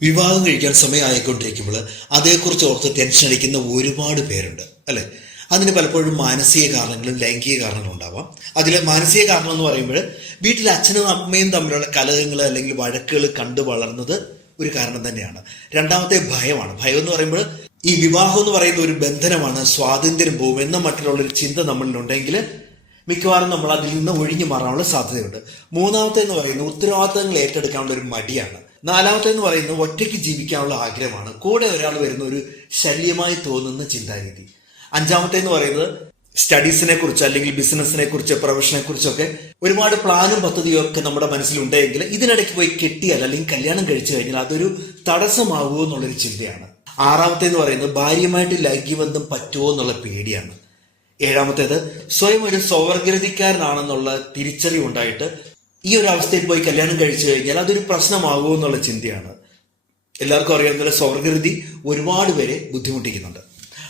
വിവാഹം കഴിക്കാൻ സമയമായിക്കൊണ്ടിരിക്കുമ്പോൾ അതേക്കുറിച്ച് ഓർത്ത് ടെൻഷൻ അടിക്കുന്ന ഒരുപാട് പേരുണ്ട് അല്ലെ? അതിന് പലപ്പോഴും മാനസിക കാരണങ്ങളും ലൈംഗിക കാരണങ്ങളും ഉണ്ടാവാം. അതിൽ മാനസിക കാരണം എന്ന് പറയുമ്പോൾ വീട്ടിൽ അച്ഛനും അമ്മയും തമ്മിലുള്ള കലഹങ്ങൾ അല്ലെങ്കിൽ വഴക്കുകൾ കണ്ടു വളർന്നത് ഒരു കാരണം തന്നെയാണ്. രണ്ടാമത്തെ ഭയമാണ്. ഭയം എന്ന് പറയുമ്പോൾ ഈ വിവാഹം എന്ന് പറയുന്ന ഒരു ബന്ധനമാണ് സ്വാതന്ത്ര്യം പോകും എന്ന മറ്റുള്ള ഒരു ചിന്ത നമ്മളിലുണ്ടെങ്കിൽ മിക്കവാറും നമ്മൾ അതിൽ നിന്ന് ഒഴിഞ്ഞു മാറാനുള്ള സാധ്യതയുണ്ട്. മൂന്നാമത്തെ എന്ന് പറയുന്നത് ഉത്തരവാദിത്തങ്ങൾ ഏറ്റെടുക്കാനുള്ള ഒരു മടിയാണ്. നാലാമത്തെ എന്ന് പറയുന്നത് ഒറ്റയ്ക്ക് ജീവിക്കാനുള്ള ആഗ്രഹമാണ്. കൂടെ ഒരാൾ വരുന്ന ഒരു ശല്യമായി തോന്നുന്ന ചിന്താരീതി. അഞ്ചാമത്തെ എന്ന് പറയുന്നത് സ്റ്റഡീസിനെ കുറിച്ച് അല്ലെങ്കിൽ ബിസിനസിനെ കുറിച്ച് പ്രൊഫഷനെ കുറിച്ചൊക്കെ ഒരുപാട് പ്ലാനും പദ്ധതിയും ഒക്കെ നമ്മുടെ മനസ്സിലുണ്ടെങ്കിൽ ഇതിനിടയ്ക്ക് പോയി കെട്ടിയാൽ അല്ലെങ്കിൽ കല്യാണം കഴിച്ചു കഴിഞ്ഞാൽ അതൊരു തടസ്സമാകുമോ എന്നുള്ളൊരു ചിന്തയാണ്. ആറാമത്തെ എന്ന് പറയുന്നത് ഭാര്യയുമായിട്ട് ലൈംഗികബന്ധം പറ്റുമോ എന്നുള്ള പേടിയാണ്. ഏഴാമത്തേത് സ്വയം ഒരു സ്വവർഗരതിക്കാരനാണെന്നുള്ള തിരിച്ചറിവുണ്ടായിട്ട് ഈ ഒരു അവസ്ഥയിൽ പോയി കല്യാണം കഴിച്ചു കഴിഞ്ഞാൽ അതൊരു പ്രശ്നമാകുമോ എന്നുള്ള ചിന്തയാണ്. എല്ലാവർക്കും അറിയാവുന്ന സ്വർഗൃതി ഒരുപാട് പേരെ ബുദ്ധിമുട്ടിക്കുന്നുണ്ട്.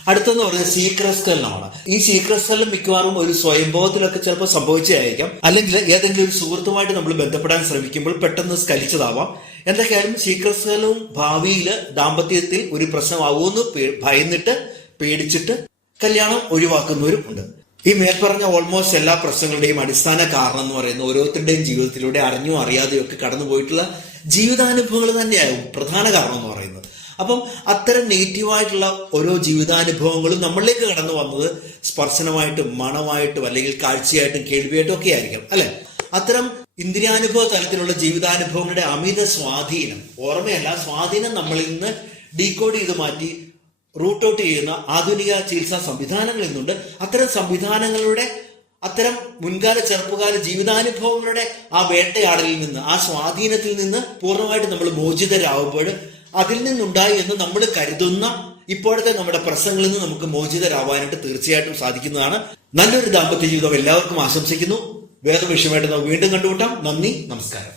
അടുത്തെന്ന് പറയുന്നത് സീക്രസ്കലനമാണ്. ഈ സീക്രസ്കലനം മിക്കവാറും ഒരു സ്വയംഭവത്തിലൊക്കെ ചിലപ്പോൾ സംഭവിച്ചതായിരിക്കാം. അല്ലെങ്കിൽ ഏതെങ്കിലും ഒരു സുഹൃത്തുമായിട്ട് നമ്മൾ ബന്ധപ്പെടാൻ ശ്രമിക്കുമ്പോൾ പെട്ടെന്ന് സ്കലിച്ചതാവാം. എന്തൊക്കെയായാലും സീക്രസ്കലനവും ഭാവിയിൽ ദാമ്പത്യത്തിൽ ഒരു പ്രശ്നമാകുമെന്ന് പേ- ഭയന്നിട്ട് പേടിച്ചിട്ട് കല്യാണം ഒഴിവാക്കുന്നവരും ഉണ്ട്. ഈ മേൽപ്പറഞ്ഞ ഓൾമോസ്റ്റ് എല്ലാ പ്രശ്നങ്ങളുടെയും അടിസ്ഥാന കാരണം എന്ന് പറയുന്നത് ഓരോരുത്തരുടെയും ജീവിതത്തിലൂടെ അറിഞ്ഞോ അറിയാതെയോ ഒക്കെ കടന്നുപോയിട്ടുള്ള ജീവിതാനുഭവങ്ങൾ തന്നെയാകും പ്രധാന കാരണം എന്ന് പറയുന്നത്. അപ്പം അത്തരം നെഗറ്റീവായിട്ടുള്ള ഓരോ ജീവിതാനുഭവങ്ങളും നമ്മളിലേക്ക് കടന്നു വന്നത് സ്പർശനമായിട്ടും മണമായിട്ടും അല്ലെങ്കിൽ കാഴ്ചയായിട്ടും കേൾവിയായിട്ടും ഒക്കെ ആയിരിക്കും അല്ലെ? അത്തരം ഇന്ദ്രിയാനുഭവ തലത്തിലുള്ള ജീവിതാനുഭവങ്ങളുടെ അമിത സ്വാധീനം ഓർമ്മയല്ല സ്വാധീനം നമ്മളിൽ നിന്ന് ഡീകോഡ് ചെയ്ത് മാറ്റി റൂട്ട് ഔട്ട് ചെയ്യുന്ന ആധുനിക ചികിത്സാ സംവിധാനങ്ങൾ ഇന്നുണ്ട് അത്തരം സംവിധാനങ്ങളുടെ അത്തരം മുൻകാല ചെറുപ്പകാല ജീവിതാനുഭവങ്ങളുടെ ആ വേട്ടയാടലിൽ നിന്ന് ആ സ്വാധീനത്തിൽ നിന്ന് പൂർണമായിട്ട് നമ്മൾ മോചിതരാകുമ്പോൾ അതിൽ നിന്നുണ്ടായി എന്ന് നമ്മൾ കരുതുന്ന ഇപ്പോഴത്തെ നമ്മുടെ പ്രശ്നങ്ങളിൽ നിന്ന് നമുക്ക് മോചിതരാവാനായിട്ട് തീർച്ചയായിട്ടും സാധിക്കുന്നതാണ്. നല്ലൊരു ദാമ്പത്യ ജീവിതം എല്ലാവർക്കും ആശംസിക്കുന്നു. വേറെ വിഷയമായിട്ട് നമുക്ക് വീണ്ടും കണ്ടുമുട്ടാം. നന്ദി നമസ്കാരം.